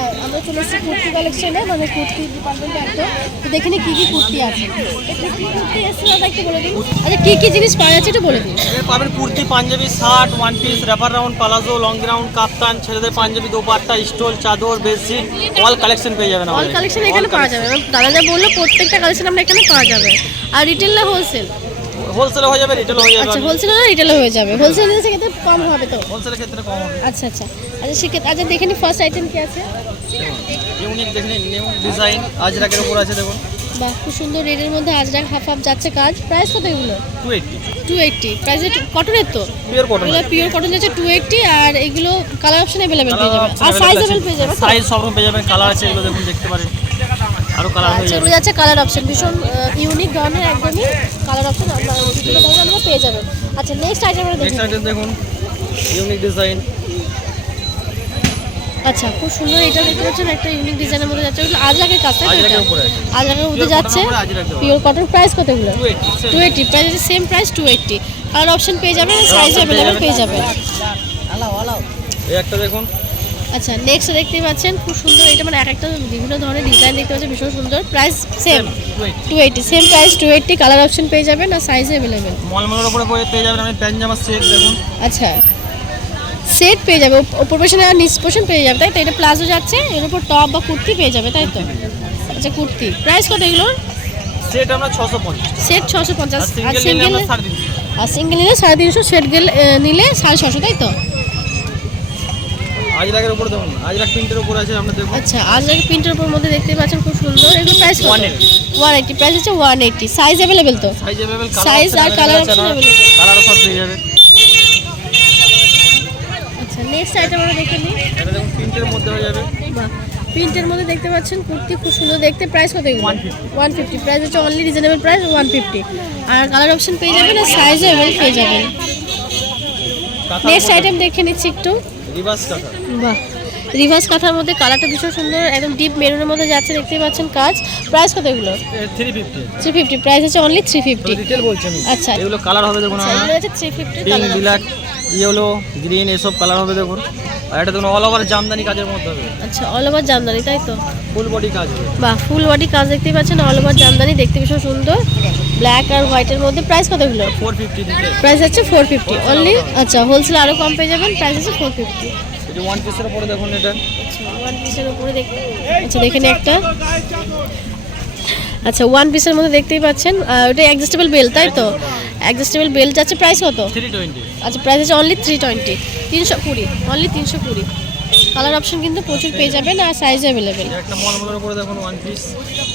হ্যাঁ আমরা চলে এসেছি কুর্তি কালেকশনে, মানে কুর্তি ডিপার্টমেন্টে একদম। তো দেখে নিই কী কী কুর্তি আছে। কী কী কুর্তি এসছে দাদা একটু বলে দিন। আচ্ছা কী কী জিনিস পাওয়া যাচ্ছে একটু বলে দিন। পাবেন kurti, panjabi, shirt, one piece, wrapper round, palazzo, long ground, kaftan, ছেলেদের পাঞ্জাবি, দোপাট্টা, স্টোল, চাদর, বেডশিট, অল কালেকশন পেয়ে যাবেন। অল কালেকশন এখানে পাওয়া যাবে, দাদা যা বললো প্রত্যেকটা কালেকশন আমরা এখানে পাওয়া যাবে। আর রিটেল না হোলসেল? হোলসেল হয়ে যাবে, রিটেল হয়ে যাবে। আচ্ছা হোলসেল না রিটেল হয়ে যাবে। হোলসেল নিলে সেক্ষেত্রে কম হবে তো? হোলসেলের ক্ষেত্রে কম হবে। আচ্ছা আচ্ছা আচ্ছা সেক্ষেত্রে আচ্ছা দেখে নিই ফার্স্ট আইটেম কি আছে। ইউনিক দেখুন, নিউ ডিজাইন আজরাকের উপর আছে দেখুন। বাহ খুব সুন্দর, রেডের মধ্যে আজরাক হাফ হাফ যাচ্ছে কাজ। প্রাইস কত এগুলো? 280। প্রাইস কটনের তো? Pure cotton. এগুলো পিওর কটন যাচ্ছে 280। আর এগুলো কালার অপশন अवेलेबल পেয়ে যাবে, আর সাইজ अवेलेबल পেয়ে যাবে। সাইজ সব রকম পেয়ে যাবেন, কালার আছে এগুলো দেখুন, দেখতে পারেন আরো কালার হয়ে আচ্ছা যাবে। এগুলো যাচ্ছে কালার অপশন, ভীষণ ইউনিক ধরনের একদমই কালার অপশন আমরা পেয়ে যাবেন। আচ্ছা নেক্সট আইটেম আমরা দেখি। নেক্সট আইটেম দেখুন, ইউনিক ডিজাইন। আচ্ছা খুব সুন্দর, এটা দেখতে পাচ্ছেন একটা ইউনিক ডিজাইনের মধ্যে যাচ্ছে। এগুলো আজরাকের কাছে, আজরাকের উপরে আছে। আজরাকের মধ্যে যাচ্ছে পিওর কটন। প্রাইস কত এগুলো? 280। প্রাইস আছে সেম প্রাইস 280। কালার অপশন পেয়ে যাবেন, সাইজ अवेलेबल পেয়ে যাবেন। এই একটা দেখুন। আচ্ছা নেক্সট দেখতে পাচ্ছেন খুব সুন্দর, এটা মানে এক একটা বিভিন্ন ধরনের ডিজাইন দেখতে পাচ্ছেন, ভীষণ সুন্দর। Price same 280, same price 280। Colour option পেয়ে যাবেন আর সাইজ अवेलेबल। মলমলের উপরে পেয়ে যাবেন আপনি পাঞ্জামা সেট দেখুন। আচ্ছা সেট পেয়ে যাবে, উপর পোর্শনে আর নিচ পোর্শন পেয়ে যাবে, তাই তো? এটা প্লাজো যাচ্ছে, এর উপর টপ বা কুর্তি পেয়ে যাবে, তাই তো? আচ্ছা কুর্তি প্রাইস কত এগুলো? সেট আমরা 650। সেট 650। আর সিঙ্গেল নিলে আমরা 350। আর সিঙ্গেল নিলে 350, সেট নিলে 650, তাই তো? আজরাকের উপর দেখুন, আজরাক প্রিন্টের উপর আছে আমরা দেখুন। আচ্ছা আজরাক প্রিন্টের উপর মধ্যে দেখতে পাচ্ছেন খুব সুন্দর। এগুলো প্রাইস কত? 180। প্রাইস হচ্ছে 180। সাইজ अवेलेबल তো? সাইজ अवेलेबल, সাইজ আর কালার অপশন अवेलेबल। কালার সব পেয়ে যাবে। আচ্ছা নেক্সট আইটেম আমরা দেখে নিই। এটা দেখুন প্রিন্টের মধ্যে হয়ে যাবে। বাহ প্রিন্টের মধ্যে দেখতে পাচ্ছেন কুর্তি, খুব সুন্দর দেখতে। প্রাইস কত এগুলো? 150। প্রাইস হচ্ছে অনলি রিজনেবল প্রাইস 150। আর কালার অপশন পেয়ে যাবেন আর সাইজ अवेलेबल পেয়ে যাবেন। নেক্সট আইটেম দেখে নিচ্ছি একটু। রিভার্স কাঁথা। বাহ রিভার্স কাঁথার মধ্যে কালারটা ভীষণ সুন্দর, একদম ডিপ মেরুনের মধ্যে যাচ্ছে, দেখতেই পাচ্ছেন কাজ। প্রাইস কত এগুলো? 350। 350। প্রাইস হচ্ছে অনলি 350। রিটেল বলছেন। আচ্ছা এগুলো কালার হবে দেখুন, আচ্ছা এগুলো হচ্ছে 350 pink, colour. Black, yellow, green এসব কালার হবে দেখুন। আর এটা দেখুন অল ওভার জামদানি কাজের মধ্যে হবে। আচ্ছা অল ওভার জামদানি, তাই তো? ফুল বডি কাজ হবে। বাহ ফুল বডি কাজ দেখতেই পাচ্ছেন, অল ওভার জামদানি, দেখতে ভীষণ সুন্দর, ব্ল্যাক আর হোয়াইটের মধ্যে। প্রাইস কত এগুলো? 450 রিটেল। প্রাইস হচ্ছে 450 অনলি। আচ্ছা হোলসেল আরও কম পেয়ে যাবেন, প্রাইস হচ্ছে 450। এই যে ওয়ান পিসের উপরে দেখুন এটা। আচ্ছা ওয়ান পিসের উপরে আচ্ছা দেখে নিই একটা। আচ্ছা ওয়ান পিসের মধ্যে দেখতেই পাচ্ছেন, ওটা অ্যাডজাস্টেবল বেল্ট, তাই তো? অ্যাডজাস্টেবল বেল্ট যাচ্ছে। প্রাইস কত? 320। আচ্ছা প্রাইস হচ্ছে অনলি 320। 320 অনলি 320। কালার অপশন কিন্তু প্রচুর পেয়ে যাবেন আর সাইজ अवेलेबल। একটা মলমলের উপরে দেখুন ওয়ান পিস।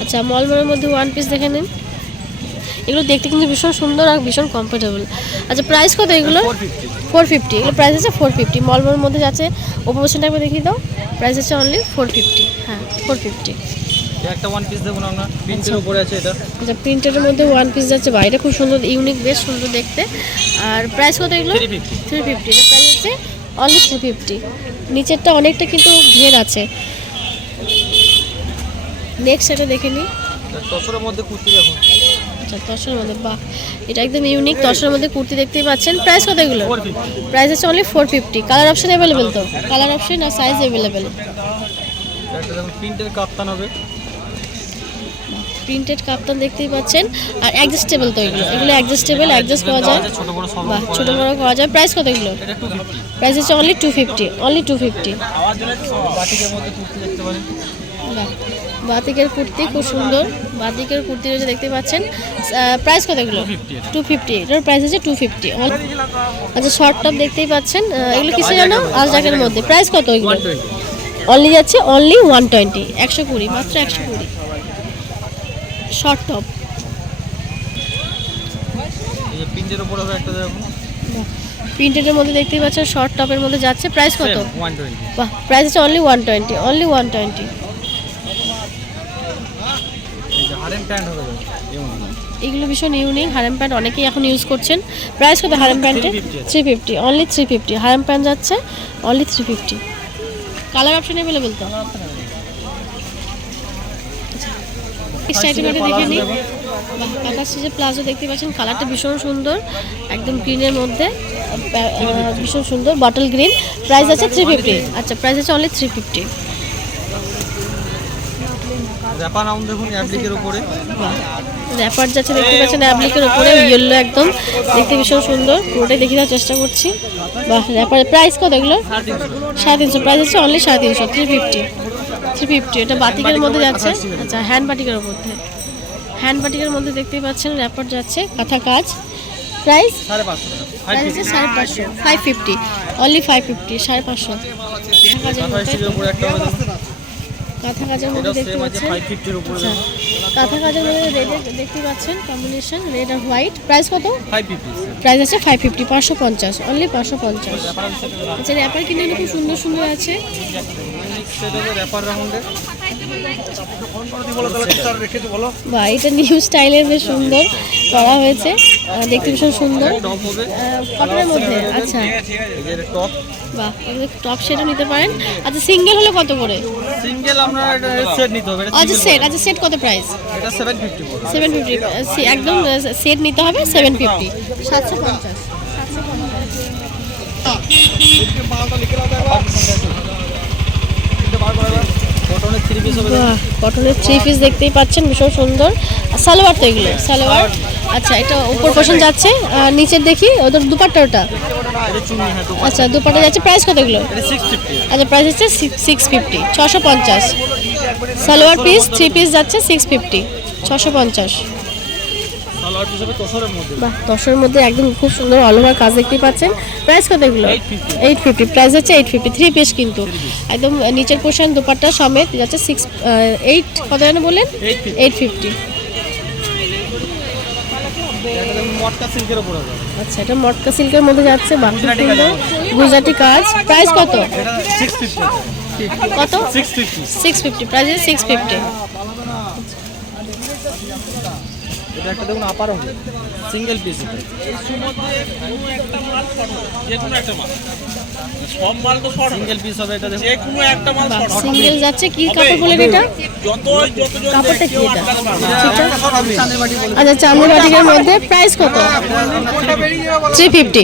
আচ্ছা মলমলের মধ্যে ওয়ান পিস দেখে নিন, এগুলো দেখতে কিন্তু ভীষণ সুন্দর আর ভীষণ কমফোর্টেবল। আচ্ছা প্রাইস কত এগুলো? 450। এগুলো প্রাইস হচ্ছে 450। মলমলের মধ্যে যাচ্ছে, ওপোশনটা একবার দেখিয়ে দাও। প্রাইস হচ্ছে অনলি 450। হ্যাঁ 450। একটা ওয়ান পিস দেখুন আমরা, প্রিন্টের উপরে আছে এটা। আচ্ছা প্রিন্টের মধ্যে ওয়ান পিস যাচ্ছে, বাইরে খুব সুন্দর ইউনিক, বেশ সুন্দর দেখতে। আর প্রাইস কত এগুলো? 350। 350। এটা প্রাইস হচ্ছে অনলি 350। নিচেরটা অনেকটা কিন্তু ঘের আছে। নেক্সট এটা দেখে নিই। তসরের মধ্যে কুর্তি দেখুন। আচ্ছা তসরের মধ্যে, বাহ এটা একদম ইউনিক তসরের মধ্যে কুর্তি দেখতেই পাচ্ছেন। প্রাইস কত এগুলো? 450। প্রাইস হচ্ছে অনলি 450। কালার অপশন अवेलेबल তো? কালার অপশন আর সাইজ अवेलेबल। একটা দেখুন প্রিন্টের কাপ্তান হবে। প্রিন্টেড কাপ্তান দেখতেই পাচ্ছেন, আর অ্যাডজাস্টেবল তো? এগুলো অ্যাডজাস্টেবল, অ্যাডজাস্ট করা যায়। ছোট বড় সব বাহ ছোটো বড়ো করা যায়। প্রাইস কত এগুলো? এটা 250। প্রাইস হচ্ছে অনলি 250। অনলি 250। বাটিকের মধ্যে কুর্তি দেখতে পারেন। বাহ বাতিকের কুর্তি খুব সুন্দর, বাতিকের কুর্তি রয়েছে দেখতে পাচ্ছেন। প্রাইস কত এগুলো? 250। এটার প্রাইস হচ্ছে 250। আচ্ছা শর্ট টপ দেখতেই পাচ্ছেন, এগুলো কিছু জানো? আজরাকের মধ্যে। প্রাইস কত এগুলো? 120। অনলি যাচ্ছে অনলি 120। 120 মাত্র 120। শর্ট টপ এই যে প্রিন্টের উপর হবে একটা দেখুন। প্রিন্টেডের মধ্যে দেখতেই পাচ্ছেন, শর্ট টপের মধ্যে যাচ্ছে। প্রাইস কত? 120। বাহ প্রাইস হচ্ছে অনলি 120। অনলি 120। এই যে হারেম প্যান্ট হবে এগুলো ভীষণ ইউনিক, হারেম প্যান্ট অনেকেই এখন ইউজ করছেন। প্রাইস কত হারেম প্যান্টে? 350। অনলি 350। হারেম প্যান্ট যাচ্ছে অনলি 350। কালার অপশন अवेलेबल তো? নেক্সট আইটেম এটা দেখে নিই। কাঁথা স্টিচের প্লাজো দেখতে পাচ্ছেন, কালারটা ভীষণ সুন্দর, একদম গ্রিনের মধ্যে, ভীষণ সুন্দর বটল গ্রিন। প্রাইস আছে 350। আচ্ছা প্রাইস আছে অনলি 350। র্যাপার রাউন্ড দেখুন অ্যাপ্লিকের উপরে। র্যাপার যাচ্ছে দেখতে পাচ্ছেন অ্যাপ্লিকের উপরে, ইয়েলো একদম, দেখতে ভীষণ সুন্দর। পুরোটাই দেখিয়ে দেওয়ার চেষ্টা করছি। বাহ, র্যাপারের প্রাইস কত এগুলো? 350। প্রাইস হচ্ছে অনলি 350, 350। এটা বাটিকের মধ্যে যাচ্ছে। আচ্ছা, হ্যান্ড বাটিকের মধ্যে, হ্যান্ড বাটিকের মধ্যে দেখতেই পাচ্ছেন র্যাপার যাচ্ছে, কাঁথা কাজ। প্রাইস 550 টাকা। প্রাইস হচ্ছে 550, অনলি 550, 550 কাজের মধ্যে। উপরে একটা হবে দেখুন। কাঁথা কাজের মধ্যে এটা দেখতে সেম আছে পাচ্ছেন। 550 এর উপরে। আচ্ছা, কাঁথা কাজের মধ্যে রেড দেখতে পাচ্ছেন, কম্বিনেশন রেড আর হোয়াইট। প্রাইস কত? 550। প্রাইস আছে 550, 550, অনলি 550। আচ্ছা, র্যাপার কিন্তু খুব সুন্দর সুন্দর আছে। সেট হবে র্যাপার রাউন্ডে। বা এটা নিউ স্টাইলের, বেশ সুন্দর করা হয়েছে, দেখতে ভীষণ সুন্দর। টপ হবে কটনের মধ্যে। আচ্ছা, এই যে টপ। বাহ, টপ সেটও নিতে পারেন। আচ্ছা, সিঙ্গেল হলে কত করে? সিঙ্গেল আমরা এটা সেট নিতে হবে। এটা আচ্ছা, সেট। আচ্ছা, সেট কত প্রাইস? এটা 750 পড়বে। 750, একদম সেট নিতে হবে 750, 750। কটনের 3 পিস হবে। বাহ, কটনের 3 পিস দেখতেই পাচ্ছেন, ভীষণ সুন্দর। আর সালোয়ার তো এগুলো সালোয়ার। আচ্ছা, এটা উপর পোর্শন যাচ্ছে, নিচের দেখি ওদের দুপাট্টা ওটা। এটা চুনি, হ্যাঁ তো। আচ্ছা, দুপাট্টা যাচ্ছে। প্রাইস কত এগুলো? এটা 650। আচ্ছা, প্রাইস হচ্ছে 650, 650। সালোয়ার পিস 3 পিস যাচ্ছে 650, 650। সালোয়ার পিস হবে তসরের মধ্যে। বাহ, 10-এর মধ্যে একদম খুব সুন্দর অল ওভার কাজ দেখতে পাচ্ছেন। প্রাইস কত এগুলো? 850। প্রাইস হচ্ছে 850, 3 পিস কিন্তু একদম নিচের পোর্শন দুপাট্টা সমেত যাচ্ছে 8 কত যেন বললেন? 850। এটা দেখুন মটকা সিল্কের উপরে হবে। আচ্ছা, এটা মটকা সিল্কের মধ্যে যাচ্ছে, বাহ খুব সুন্দর গুজরাটি কাজ। প্রাইস কত? এটা 650। কত? 650। 650। প্রাইস 650। এটা একটা দেখুন আপার হবে সিঙ্গেল পিস। সিঙ্গেল পিস হবে এটা দেখুন। সিঙ্গেল যাচ্ছে। কি কাপড় বলেন এটা? কাপড়টা কি এটা? আচ্ছা, চাঁদের বাটিকের মধ্যে। প্রাইস কত? 350।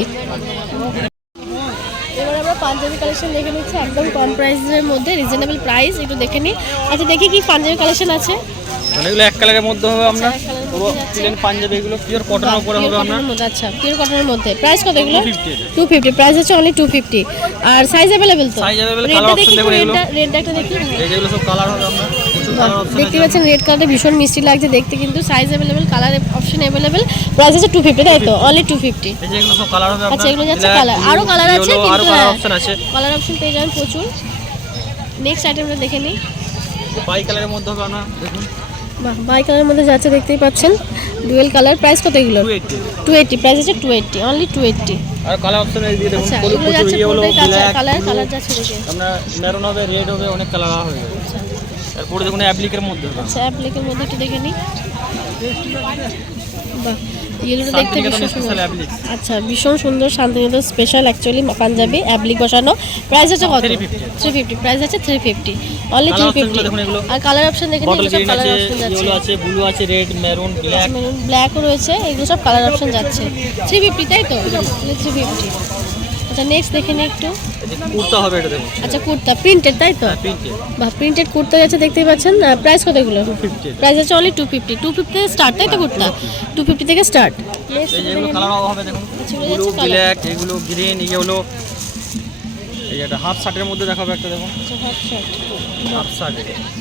এবার আমরা পাঞ্জাবি কালেকশন দেখে নিচ্ছি, একদম কম প্রাইসের মধ্যে, রিজনেবল প্রাইস। একটু দেখে নিই। আচ্ছা, দেখি কি পাঞ্জাবি কালেকশন আছে। মানে এগুলো এক কালারের মধ্যে হবে। আমরা এক কালারের পুরো মধ্যে যাচ্ছে। প্লেন পাঞ্জাবি, এগুলো পিওর কটনের উপরে হবে। আমরা আচ্ছা, পিওর কটনের মধ্যে। প্রাইস কত এগুলো? 250 250। প্রাইস হচ্ছে অনলি 250। আর সাইজ অ্যাভেলেবেল তো? Size available, রেডটা color option দেখি, দেখুন এগুলো। রেডটা একটা দেখি। এই যেগুলো সব কালার হবে। আমরা প্রচুর কালার অপশন দেখতে আছে। পাচ্ছেন রেড কালারটা ভীষণ মিষ্টি লাগছে দেখতে, কিন্তু size available, colour option available. Price হচ্ছে 250, তাই তো? অনলি 250। এই যে এগুলো সব কালার হবে। আচ্ছা, এগুলো যাচ্ছে black, কালার। আরো blue, কালার আছে yellow, আরো কিন্তু কালার অপশন আছে। কালার অপশন পেয়ে যাবেন প্রচুর। নেক্সট আইটেমটা দেখে নিই। বাই কালারের মধ্যে হবে। আমরা দেখুন বাহ, বাই কালারের মধ্যে যাচ্ছে দেখতেই পাচ্ছেন, ডুয়েল কালার। প্রাইস কত এগুলো? 280। 280। প্রাইস হচ্ছে 280, অনলি 280। আর কালার অপশন এই দিয়ে দেখুন। আচ্ছা, প্রচুর এগুলো যাচ্ছে ইয়েলো, পুরোটাই কাঁচা ব্ল্যাক, কালার, কালার যাচ্ছে দেখে। আমরা মেরুন হবে, রেড হবে, অনেক কালার হবে। তারপরে দেখুন অ্যাপ্লিকের মধ্যে হবে। আচ্ছা, অ্যাপ্লিকের মধ্যে একটু দেখে নিই। বাহ, ইয়েলোটা দেখতে শান্তিনিকেতন ভীষণ স্পেশাল সুন্দর। অ্যাপ্লিক। আচ্ছা, ভীষণ সুন্দর, Shantiniketan special actually Punjabi applique বসানো। প্রাইস হচ্ছে কত? 350। 350। প্রাইস আছে 350, অনলি Colour option 350। গুলো দেখুন এগুলো। আর কালার অপশন দেখে নিন, বটল এগুলো সব গ্রিন কালার আছে, অপশন যাচ্ছে। ইয়েলো আছে, ব্লু আছে, রেড, মেরুন, ব্ল্যাক। মেরুন ব্ল্যাকও রয়েছে, এগুলো সব কালার অপশন যাচ্ছে। 350, তাই তো? 350। আচ্ছা, নেক্সট দেখে নিই একটু। কুর্তা হবে এটা দেখুন। আচ্ছা, কুর্তা প্রিন্টেড, তাই তো? প্রিন্টেড বাহ, প্রিন্টেড কুর্তা যাচ্ছে দেখতেই পাচ্ছেন। প্রাইস কত এগুলো? 250। প্রাইস আছে অনলি 250। 250 থেকে স্টার্ট, তাই তো? কুর্তা 250 থেকে স্টার্ট। এই যে এগুলো কালার হবে দেখুন। এগুলো ব্লু, যাচ্ছে কালার। ব্ল্যাক, এগুলো গ্রিন, এগুলো এই যে একটা হাফ শার্টের মধ্যে দেখাবে একটা দেখুন। হাফ শার্ট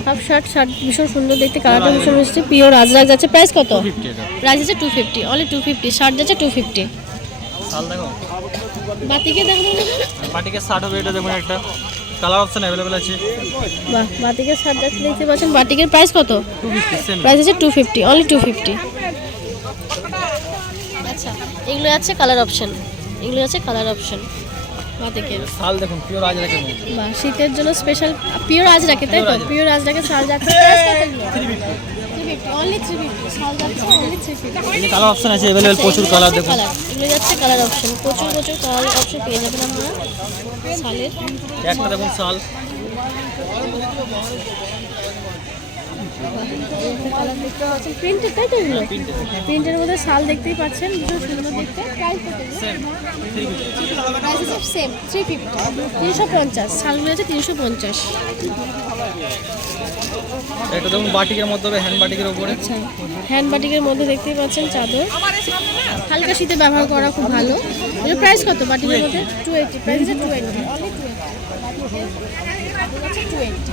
হাফ শার্ট ভীষণ সুন্দর দেখতে, কালারটা ভীষণ মিষ্টি, পিওর আজরাক যাচ্ছে। প্রাইস কত? 250 এটা। প্রাইস আছে 250, অনলি 250। শার্ট যাচ্ছে 250। শাল দেখো। বাতিকে দেখুন। পাটিকের শার্ট হবে এটা দেখুন। একটা কালার অপশন অ্যাভেলেবেল আছে। বাহ, বাতিকের শার্ট যাচ্ছে দেখতে পাচ্ছেন। বাতিকের প্রাইস কত? 250 সেম। প্রাইস আছে 250, অনলি 250। আচ্ছা, এগুলো আছে কালার অপশন, এগুলো আছে কালার অপশন বাতিকের। শাল দেখুন পিওর আজরাকের মধ্যে। বাহ, শীতের জন্য স্পেশাল পিওর আজরাকে, তাই তো? পিওর আজরাকে শাল যাচ্ছে। প্রাইস কত এগুলো? 350, অনলি 350। শাল যাচ্ছে অনলি 350। এই যে কালার অপশন আছে অ্যাভেলেবেল, প্রচুর কালার দেখুন। এগুলো যাচ্ছে কালার অপশন, প্রচুর কালার অপশন পেয়ে যাবেন আপনারা শালের। একটা দেখুন শাল। কালার দেখতে পাচ্ছেন প্রিন্টেড, তাই তো এগুলো? প্রিন্টের মধ্যে শাল দেখতেই পাচ্ছেন, ভীষণ সুন্দর দেখতে। প্রাইস কত? প্রাইস হচ্ছে সেম 350, 350। শালগুলো আছে 350। এটা দেখুন বাটিকের মধ্যে হবে, হ্যান্ড বাটিকের উপরে। আচ্ছা, হ্যান্ড বাটিকের মধ্যে দেখতেই পাচ্ছেন চাদর, হালকা শীতে ব্যবহার করা খুব ভালো। এর প্রাইস কত বাটিকের মধ্যে? 280। প্রাইস হচ্ছে 280, অনলি 280।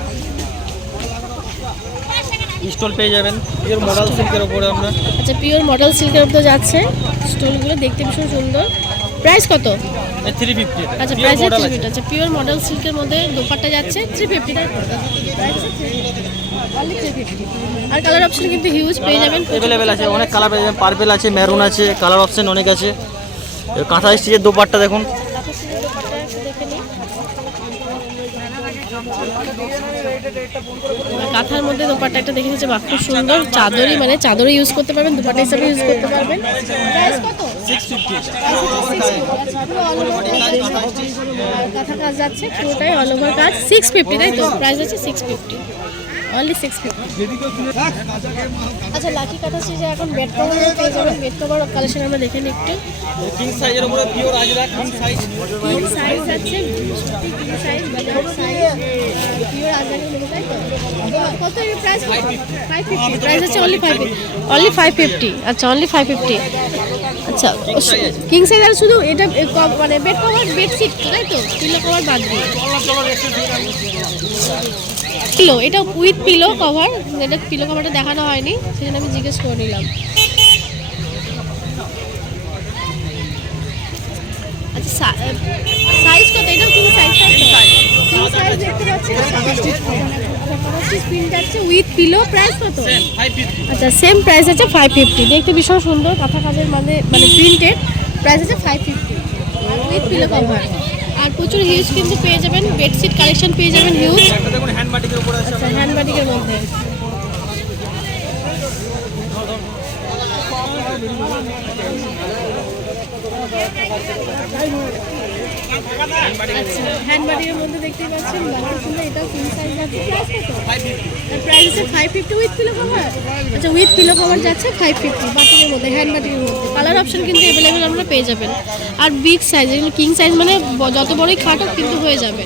স্টল পেয়ে যাবেন পিওর মডেল সিল্কের উপরে আমরা। আচ্ছা, পিওর মডেল সিল্কের উপরে যাচ্ছে, স্টোনগুলো দেখতে ভীষণ সুন্দর। প্রাইস কত? 350। আচ্ছা, প্রাইস 350। আচ্ছা, পিওর মডেল সিল্কের মধ্যে দোপাট্টা যাচ্ছে 350, তাই তো? প্রাইস হচ্ছে 350, অনলি 350। আর কালার অপশন কিন্তু হিউজ পেয়ে যাবেন, অ্যাভেলেবেল আছে, অনেক কালার পেয়ে যাবেন। পার্পেল আছে, মেরুন আছে, কালার অপশন অনেক আছে। কাঁথা স্টিচের দোপাট্টা দেখুন। কাঁথা স্টিচের দোপাট্টা একটু দেখে নিন। কাঁথার মধ্যে দোপাট্টা একটা দেখে নিচ্ছে, বাহ খুব সুন্দর। চাদরই মানে চাদরই ইউজ করতে পারবেন, দোপাট্টা হিসাবে ইউজ করতে পারবেন। প্রাইস কত? 650। কাঁথা কাজ যাচ্ছে পুরোটাই অল ওভার কাজ, 650, তাই তো? প্রাইস আছে 650, অনলি 650। আচ্ছা, লাকি কাঁথা স্টিচে এখন বেড কভার পেয়ে যাবেন। বেড কভার কালেকশন আমরা দেখে নিই একটু। কিং সাইজের উপরে pure Ajrak king size. King size আছে, সত্যি কিং সাইজ, বাজার সাইজ, পিওর আজরাকের মধ্যে, তাই তো? কত এর প্রাইস? 550। প্রাইস আছে অনলি 550, অনলি 550। আচ্ছা, অনলি 550। আচ্ছা, কিং সাইজ আর শুধু এটা মানে বেড কভার বেডশিট, তাই তো? পিলো কভার বাদ দিয়ে। পিলো, এটা উইথ পিলো কভার, এটা পিলো কভারটা দেখানো হয়নি, সেজন্য আমি জিজ্ঞেস করে নিলাম। আচ্ছা, সাইজ কত? এটা কিং সাইজ, তাই তো? কিং সাইজ দেখতে পাচ্ছি, স্টিচ প্রিন্ট আছে উইথ পিলো। প্রাইস কত? 550। আচ্ছা, সেম প্রাইস আছে 550। দেখতে ভীষণ সুন্দর, কাঁথা কাজের মানে প্রিন্টেড। প্রাইস আছে 550 আর উইথ পিলো কভার। আর প্রচুর হিউজ কিন্তু পেয়ে যাবেন, বেডশিট কালেকশন পেয়ে যাবেন হিউজ। একটা দেখুন হ্যান্ড বাটিকের উপরে আছে। আচ্ছা, হ্যান্ড বাটিকের মধ্যে। আচ্ছা, হ্যান্ড বাটিকের মধ্যে দেখতেই পাচ্ছেন, বাটিক সুন্দর। এটাও কিং সাইজ আছে। প্রাইস কত? প্রাইস আছে 550 উইথ পিলো কভার। আচ্ছা, উইথ পিলো কভার যাচ্ছে 550 বাটিকের মধ্যে, হ্যান্ড বাটিকের মধ্যে। কালার অপশন কিন্তু অ্যাভেলেবেল আমরা পেয়ে যাবেন। আর বিগ সাইজ, এগুলো কিং সাইজ মানে যত বড়ই খাটো কিন্তু হয়ে যাবে।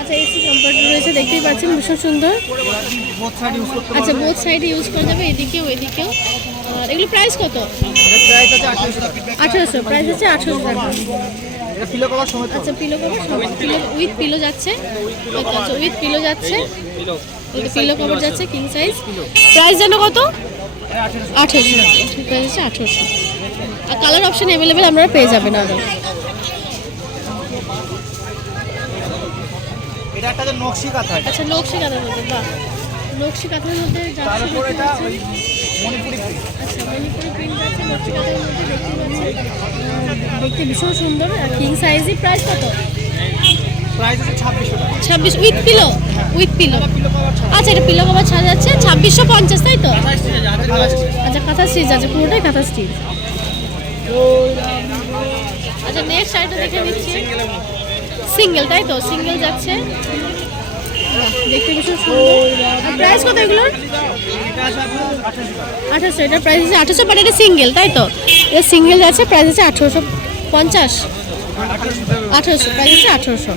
আচ্ছা, এসি কমফর্ট রয়েছে, দেখতেই পাচ্ছেন ভীষণ সুন্দর। আচ্ছা, বোথ সাইডে ইউজ করা যাবে, এদিকেও এদিকেও। আর এগুলো প্রাইস কত? 1800। প্রাইস আছে 1800 টাকা। আচ্ছা, pillow cover pillow with pillow যাচ্ছে। আচ্ছা, উইথ পিলো যাচ্ছে, পিলো কভার যাচ্ছে কিং সাইজ। প্রাইস যেন কত? 1800। প্রাইস আছে 1800। আর কালার অপশন অ্যাভেলেবেল আপনারা পেয়ে যাবেন আরও। এটা একটা নকশি কাঁথা। আচ্ছা, নকশি কাঁথার মধ্যে, বাহ, নকশি কাঁথার মধ্যে যাচ্ছে। মণিপুরি আচ্ছা, মণিপুরি প্রিন্ট আছে নকশি কাঁথার মধ্যে, দেখতে পাচ্ছেন। দেখতে ভীষণ সুন্দর। আর কিং সাইজই। প্রাইস কত? প্রাইস আছে 2600 টাকা। 26 উইথ পিলো, উইথ পিলো। আচ্ছা, এটা পিলো কভার ছাড়া যাচ্ছে 2650, তাই তো? আচ্ছা, কাঁথা স্টিচ আছে, পুরোটাই কাঁথা স্টিচ। আচ্ছা, নেক্সট আইটেম দেখে নিচ্ছি। সিঙ্গেল, তাই তো? সিঙ্গেল যাচ্ছে, দেখতে ভীষণ সুন্দর। আর প্রাইস কত এগুলোর? 1800। এটার প্রাইস আছে 1800, বাট এটা সিঙ্গেল, তাই তো? এটা সিঙ্গেল যাচ্ছে, প্রাইস আছে 1850। 1800, প্রাইস আছে 1800।